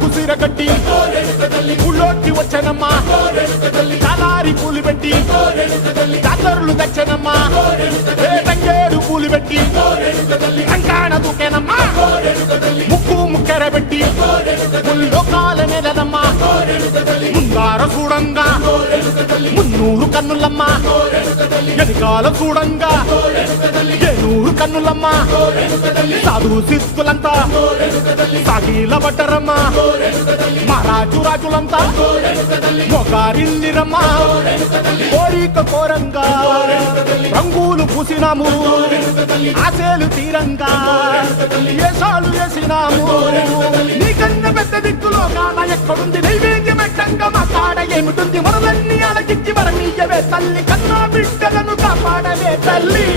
కుసిర కట్టి ఊళ్ళోకి వచ్చనమ్మా చాలారి పూలు పెట్టి జాతరులు తెచ్చనమ్మా తంగేడు పూలు పెట్టి అంకాణ దూకేనమ్మా ముక్కు ముక్కెర పెట్టి ముల్లోకాల నెలనమ్మా ముందార చూడంగా మున్నూరు కన్నులమ్మా వెనకాల చూడంగా ఏనూరు కన్నులమ్మా సాధు సిద్ధులంతా సాగిల పడ్డరమ్మా మహారాజు రాజులంతా మొగారిల్లిరమ్మా కోరిక కోరంగా రంగులు పూసినాము ఆశలు తీరంగా ఏసాలు వేసినాము నీకన్నా పెద్ద దిక్కులో కాన ఎక్కడుంది నైవేద్యం ఎట్టంగా మా కాడ ఏమిటుంది మనలన్నీ అలకిచ్చి వరమీయవే తల్లి కన్నా బిడ్డలను కాపాడవే తల్లి